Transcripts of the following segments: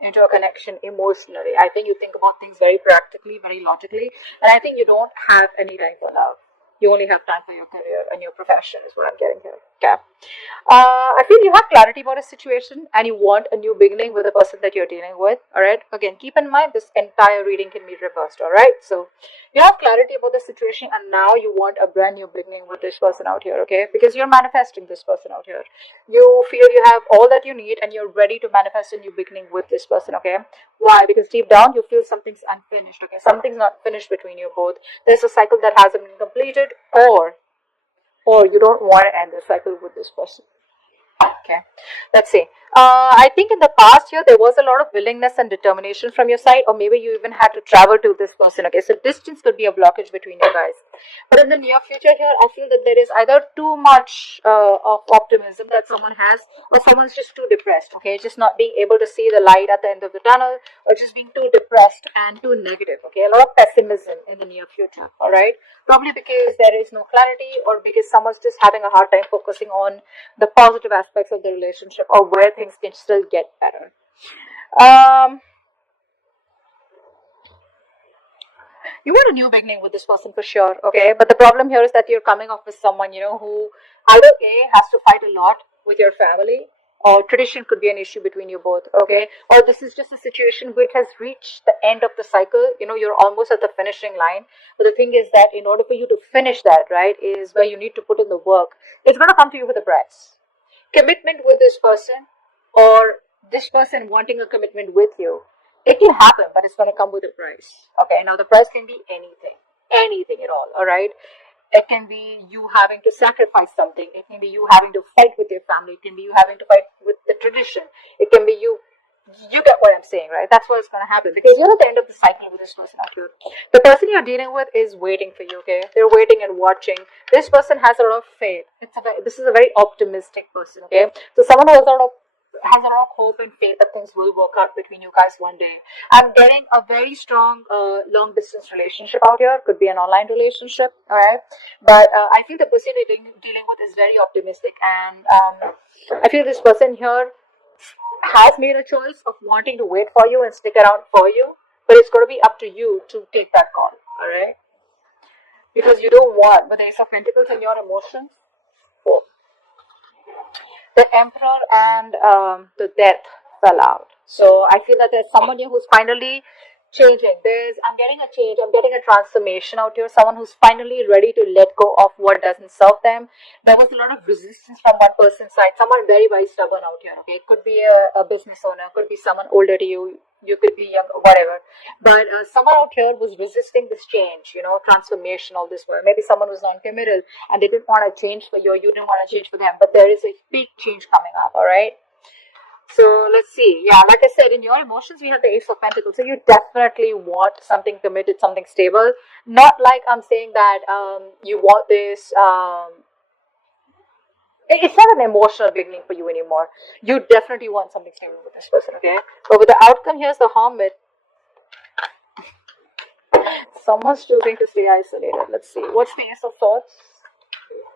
into a connection emotionally. I think you think about things very practically, very logically, and I think you don't have any time for love. You only have time for your career and your profession is what I'm getting here. Okay. I feel you have clarity about a situation and you want a new beginning with the person that you're dealing with. All right. Again, keep in mind this entire reading can be reversed. All right. So you have clarity about the situation and now you want a brand new beginning with this person out here. Okay. Because you're manifesting this person out here. You feel you have all that you need and you're ready to manifest a new beginning with this person. Okay. Why? Because deep down you feel something's unfinished. Okay. Something's not finished between you both. There's a cycle that hasn't been completed, or you don't want to end the cycle with this person. Okay, let's see. I think in the past year there was a lot of willingness and determination from your side, or maybe you even had to travel to this person. Okay, so distance could be a blockage between you guys. But in the near future here, I feel that there is either too much of optimism that someone has, or someone's just too depressed. Okay, just not being able to see the light at the end of the tunnel, or just being too depressed and too negative. Okay, a lot of pessimism in the near future. All right, probably because there is no clarity, or because someone's just having a hard time focusing on the positive aspects of the relationship or where things can still get better. Um, you want a new beginning with this person for sure, okay? But the problem here is that you're coming off with someone, who either A has to fight a lot with your family, or tradition could be an issue between you both, okay? Or this is just a situation which has reached the end of the cycle, you're almost at the finishing line. But the thing is that in order for you to finish that, right, is where you need to put in the work. It's going to come to you with a price. Commitment with this person, or this person wanting a commitment with you, it can happen, but it's going to come with a price. Okay, now the price can be anything at all right? It can be you having to sacrifice something. It can be you having to fight with your family. It can be you having to fight with the tradition. It can be you get what I'm saying, right? That's what's going to happen because you're at the end of the cycle with this person out here. The person you're dealing with is waiting for you, okay? They're waiting and watching. This person has a lot of faith. This is a very optimistic person, okay? So someone who has a lot of hope and faith that things will work out between you guys one day. I'm getting a very strong long distance relationship out here. Could be an online relationship, all right? But I feel the person you're dealing with is very optimistic, and I feel this person here has made a choice of wanting to wait for you and stick around for you, but it's going to be up to you to take that call, all right? Because you don't want, with the Ace of Pentacles in your emotions, the Emperor and the Death fell out. So I feel that there's someone here who's finally changing. I'm getting a change, I'm getting a transformation out here. Someone who's finally ready to let go of what doesn't serve them. There was a lot of resistance from one person's side. Someone very, very stubborn out here. Okay, it could be a business owner, could be someone older to you. You could be young, whatever. But someone out here was resisting this change, transformation, all this work. Maybe someone was non-committal and they didn't want to change for you, or you didn't want to change for them. But there is a big change coming up, all right? So let's see. Yeah, like I said, in your emotions, we have the Ace of Pentacles. So you definitely want something committed, something stable. Not like I'm saying that you want this. It's not an emotional beginning for you anymore. You definitely want something stable with this person, okay? But with the outcome, here's the Hermit. Someone's choosing to stay isolated. Let's see. What's the Ace of Swords?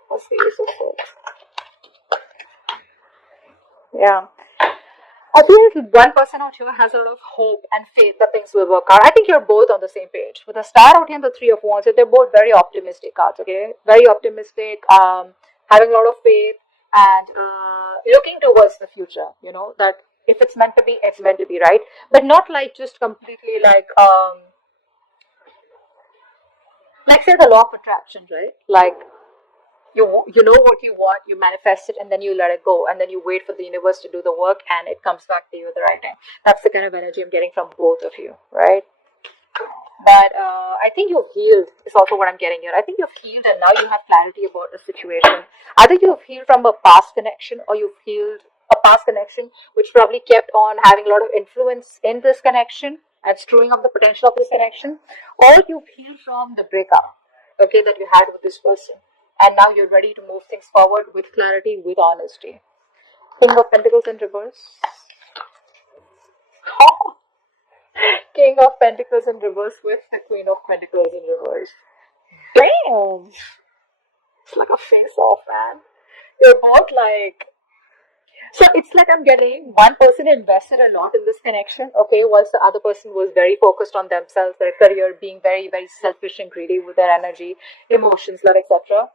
What's the Ace of Swords? Yeah. I feel one person out here has a lot of hope and faith that things will work out. I think you're both on the same page. With the Star out here and the Three of Wands, they're both very optimistic cards, okay? Very optimistic, having a lot of faith, and looking towards the future, that if it's meant to be, it's meant to be, right? But not like just completely like say the law of attraction, right? Like you know what you want, you manifest it, and then you let it go, and then you wait for the universe to do the work, and it comes back to you at the right time. That's the kind of energy I'm getting from both of you, right? But I think you've healed is also what I'm getting here. I think you've healed and now you have clarity about the situation. Either you've healed from a past connection, or you've healed a past connection which probably kept on having a lot of influence in this connection and screwing up the potential of this connection, or you've healed from the breakup, okay, that you had with this person. And now you're ready to move things forward with clarity, with honesty. King of Pentacles in reverse. King of Pentacles in reverse with the Queen of Pentacles in reverse. Damn! It's like a face-off, man. You're both like, So it's like I'm getting one person invested a lot in this connection, okay, whilst the other person was very focused on themselves, their career, being very, very selfish and greedy with their energy, emotions, love, etc.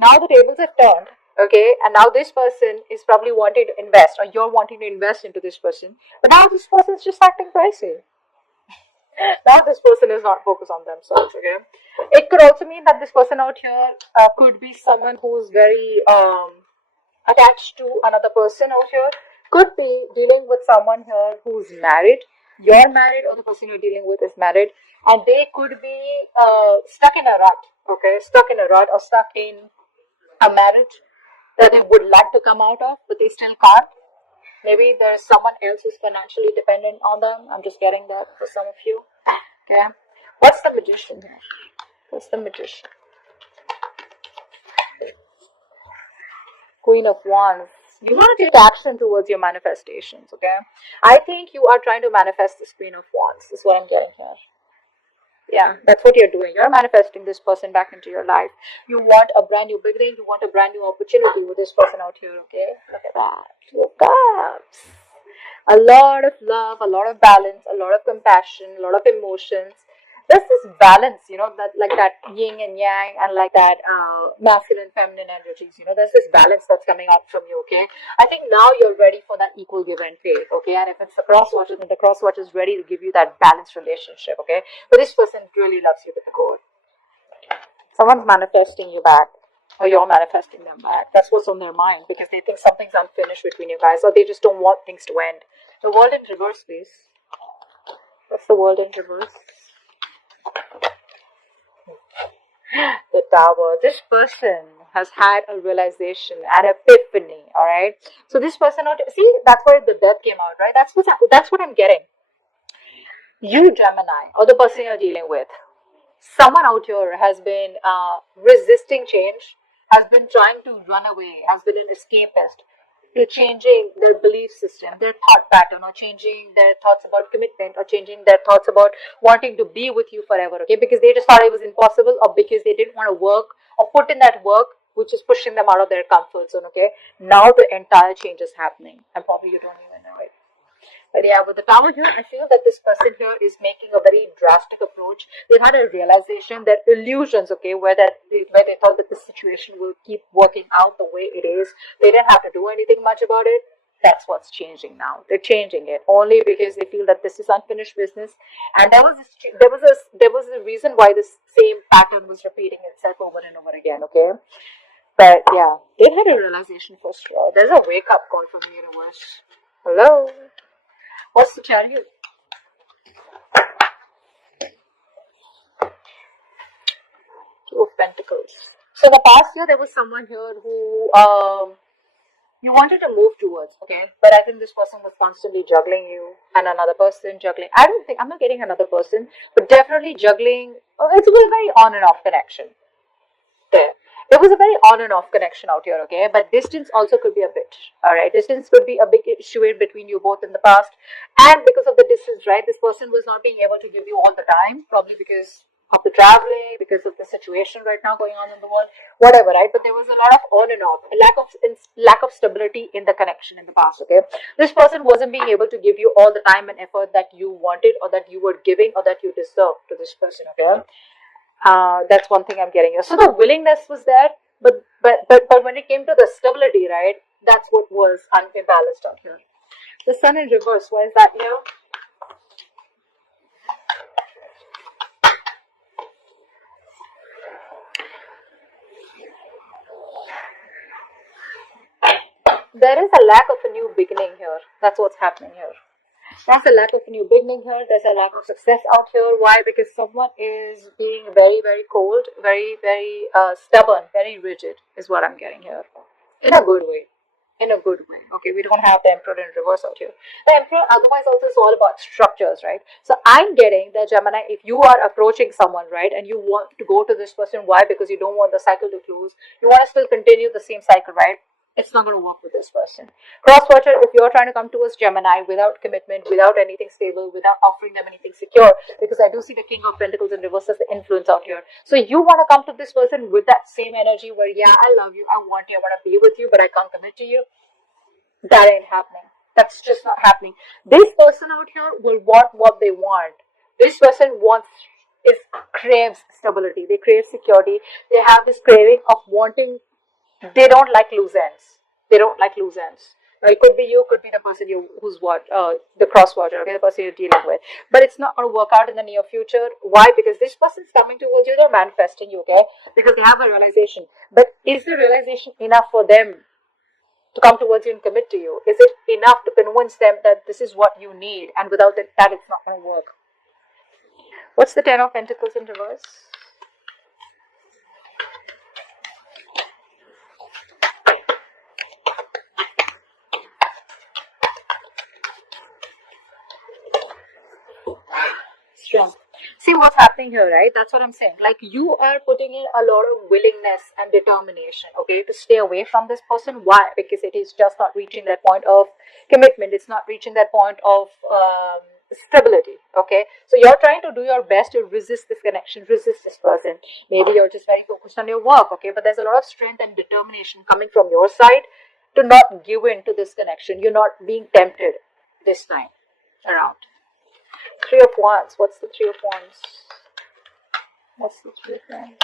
Now the tables have turned, okay, and now this person is probably wanting to invest, or you're wanting to invest into this person, but now this person is just acting crazy. Now this person is not focused on themselves, okay. It could also mean that this person out here could be someone who's very attached to another person out here, could be dealing with someone here who's married, you're married, or the person you're dealing with is married, and they could be stuck in a rut, okay, stuck in a rut, or stuck in a marriage that they would like to come out of, but they still can't. Maybe there's someone else who's financially dependent on them. I'm just getting that for some of you. Okay. What's the magician here? What's the magician? Queen of Wands. You want to take action towards your manifestations, okay? I think you are trying to manifest this Queen of Wands, is what I'm getting here. Yeah, that's what you're doing. You're manifesting this person back into your life. You want a brand new beginning. You want a brand new opportunity with this person out here, okay? Look at that. Two of Cups. A lot of love, a lot of balance, a lot of compassion, a lot of emotions. There's this balance, that like that yin and yang, and like that masculine, feminine energies. There's this balance that's coming out from you. Okay, I think now you're ready for that equal give and take. Okay, and if it's the cross watcher, then the cross watcher is ready to give you that balanced relationship. Okay, but this person really loves you to the core. Someone's manifesting you back, or you're manifesting them back. That's what's on their mind, because they think something's unfinished between you guys, or they just don't want things to end. The world in reverse, please. What's the world in reverse? The Tower. This person has had a realization, an epiphany. All right. So this person, see, that's where the death came out, right? That's what I'm getting. You, Gemini, or the person you're dealing with, someone out here has been resisting change, has been trying to run away, has been an escapist. They're changing their belief system, their thought pattern, or changing their thoughts about commitment, or changing their thoughts about wanting to be with you forever, okay? Because they just thought it was impossible, or because they didn't want to work or put in that work, which is pushing them out of their comfort zone, okay? Now the entire change is happening, and probably you don't even know it. But yeah, with the Tower here, I feel that this person here is making a very drastic approach. They've had a realization that illusions, okay, where they thought that the situation will keep working out the way it is. They didn't have to do anything much about it. That's what's changing now. They're changing it only because they feel that this is unfinished business. And there was a reason why this same pattern was repeating itself over and over again, okay? But yeah, they've had a realization for sure. There's a wake up call from the universe. Hello? What's the chariot? Two of Pentacles. So in the past year, there was someone here who you wanted to move towards, okay? But I think this person was constantly juggling you and another person juggling. I'm not getting another person, but definitely juggling. It's a very on and off connection. There was a very on and off connection out here, okay? But distance also could be a bit, all right? Distance could be a big issue between you both in the past. And because of the distance, right, this person was not being able to give you all the time, probably because of the traveling, because of the situation right now going on in the world, whatever, right? But there was a lot of on and off, a lack of stability in the connection in the past, okay? This person wasn't being able to give you all the time and effort that you wanted, or that you were giving, or that you deserved to this person, okay? That's one thing I'm getting here. So the willingness was there, but when it came to the stability, right, that's what was imbalanced out here. The Sun in reverse, why is that here? There is a lack of a new beginning here. That's what's happening here. There's a lack of a new beginning here. There's a lack of success out here. Why? Because someone is being very, very cold, very, very stubborn, very rigid, is what I'm getting here. In a good way. In a good way. Okay, we don't have the Emperor in reverse out here. The Emperor otherwise also is all about structures, right? So I'm getting that, Gemini, if you are approaching someone, right, and you want to go to this person, why? Because you don't want the cycle to close. You want to still continue the same cycle, right? It's not going to work with this person. Cross-watcher, if you're trying to come towards Gemini without commitment, without anything stable, without offering them anything secure, because I do see the King of Pentacles in reverse as the influence out here. So you want to come to this person with that same energy where, yeah, I love you, I want you, I want to be with you, but I can't commit to you. That ain't happening. That's just not happening. This person out here will want what they want. This person wants is craves stability. They crave security. They have this craving of wanting. They don't like loose ends. They don't like loose ends. It could be you, could be the person you who's what the cross watcher, okay, the person you're dealing with. But it's not going to work out in the near future. Why? Because this person's coming towards you. They're manifesting you, okay? Because they have a realization. But is the realization enough for them to come towards you and commit to you? Is it enough to convince them that this is what you need, and without it, that it's not going to work? What's the Ten of Pentacles in reverse? Strong. See what's happening here, right? That's what I'm saying. Like, you are putting in a lot of willingness and determination, okay, to stay away from this person. Why? Because it is just not reaching that point of commitment. It's not reaching that point of stability, okay? So you're trying to do your best to resist this connection, resist this person. Maybe you're just very focused on your work, okay? But there's a lot of strength and determination coming from your side to not give in to this connection. You're not being tempted this time around. Three of Wands. What's the Three of Wands? What's the Three of Wands?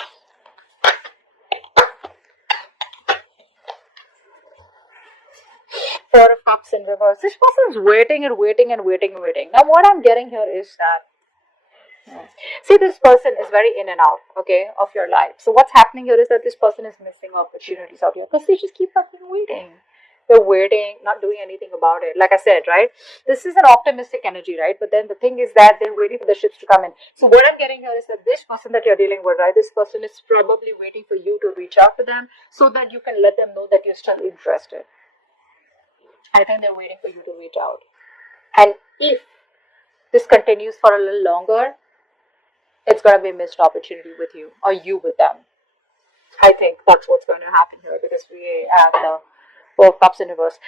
Four of Cups in reverse. This person is waiting and waiting and waiting and waiting. Now, what I'm getting here is that, see, this person is very in and out, okay, of your life. So what's happening here is that this person is missing opportunities out here because they just keep fucking waiting. They're waiting, not doing anything about it. Like I said, right? This is an optimistic energy, right? But then the thing is that they're waiting for the ships to come in. So what I'm getting here is that this person that you're dealing with, right? This person is probably waiting for you to reach out to them so that you can let them know that you're still interested. I think they're waiting for you to reach out. And if this continues for a little longer, it's going to be a missed opportunity with you or you with them. I think that's what's going to happen here because we have the Four of Cups in reverse.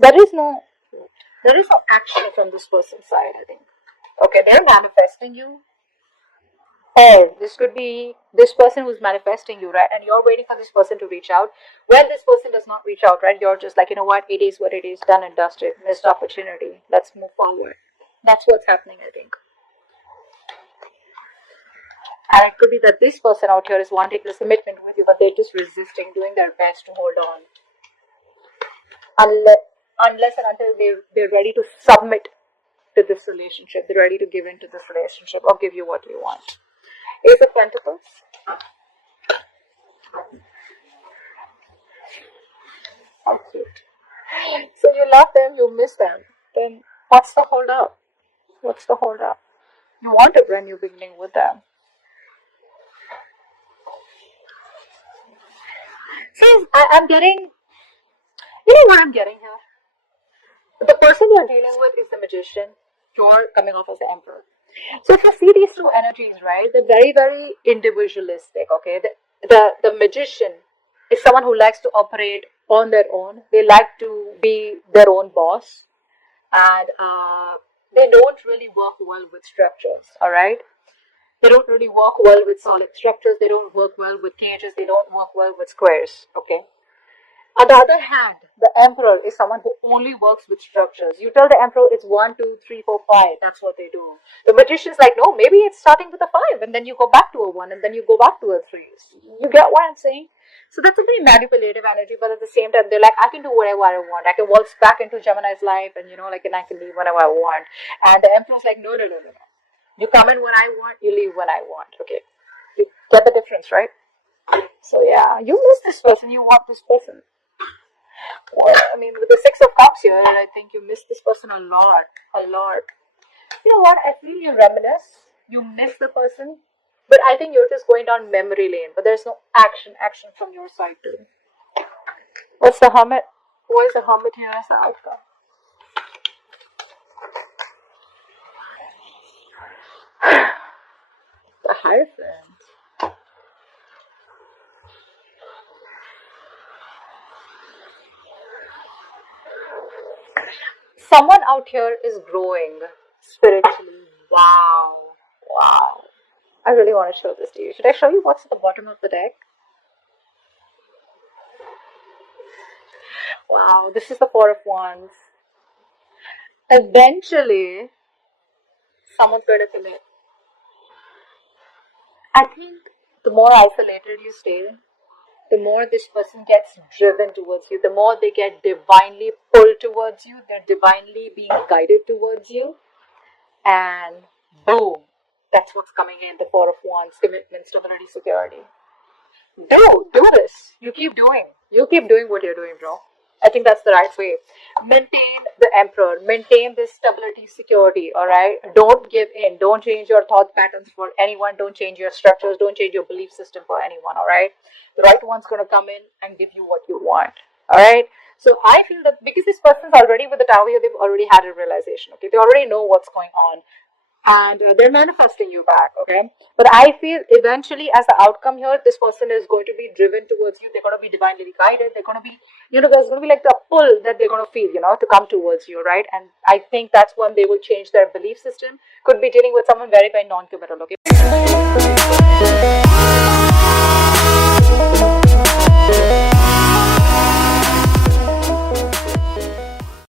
There is no action from this person's side, I think. Okay, they're manifesting you. Or this could be this person who's manifesting you, right? And you're waiting for this person to reach out. When this person does not reach out, right? You're just like, you know what? It is what it is. Done and dusted. Missed opportunity. Let's move forward. That's what's happening, I think. And it could be that this person out here is wanting this commitment with you, but they're just resisting, doing their best to hold on. Unless and until they're ready to submit to this relationship, they're ready to give in to this relationship or give you what you want. Ace of Pentacles. How cute. So you love them, you miss them. Then what's the hold up? What's the hold up? You want a brand new beginning with them. So I'm getting, you know what I'm getting here? The person you're dealing with is the Magician. You're coming off as the Emperor. So if you see these two energies, right, they're very, very individualistic, okay? The Magician is someone who likes to operate on their own. They like to be their own boss. And they don't really work well with structures, all right? They don't really work well with solid structures. They don't work well with cages. They don't work well with squares, okay? On the other hand, the Emperor is someone who only works with structures. You tell the Emperor it's 1, 2, 3, 4, 5. That's what they do. The Magician's like, no, maybe it's starting with a 5, and then you go back to a 1, and then you go back to a 3. You get what I'm saying? So that's a very manipulative energy, but at the same time, they're like, I can do whatever I want. I can waltz back into Gemini's life, and and I can leave whenever I want. And the Emperor's like, no, no, no, no, no. You come in when I want, you leave when I want. Okay, you get the difference, right? So yeah, you miss this person, you want this person. Well, I mean, with the Six of Cups here, I think you miss this person a lot, a lot. You know what? I feel you reminisce, you miss the person, but I think you're just going down memory lane. But there's no action from your side too. What's the Hermit? Why is the Hermit here as the outcome? The Hierophant. Someone out here is growing spiritually. Wow. Wow. I really want to show this to you. Should I show you what's at the bottom of the deck? Wow, this is the Four of Wands. Eventually, someone's going to commit. I think the more isolated you stay, the more this person gets driven towards you, the more they get divinely pulled towards you, they're divinely being guided towards you, and boom, that's what's coming in the Four of Wands, commitment, stability, security. Do this. You keep doing what you're doing, bro. I think that's the right way. Maintain the emperor, maintain this stability, security, all right? Don't give in, don't change your thought patterns for anyone, don't change your structures, don't change your belief system for anyone, all right? The right one's going to come in and give you what you want, all right? So I feel that because this person's already with the tower here, they've already had a realization, okay? They already know what's going on, and they're manifesting you back, okay? But I feel eventually, as the outcome here, this person is going to be driven towards you. They're going to be divinely guided. They're going to be, there's going to be like the pull that they're going to feel, to come towards you, right? And I think that's when they will change their belief system. Could be dealing with someone very, very non-committal, okay?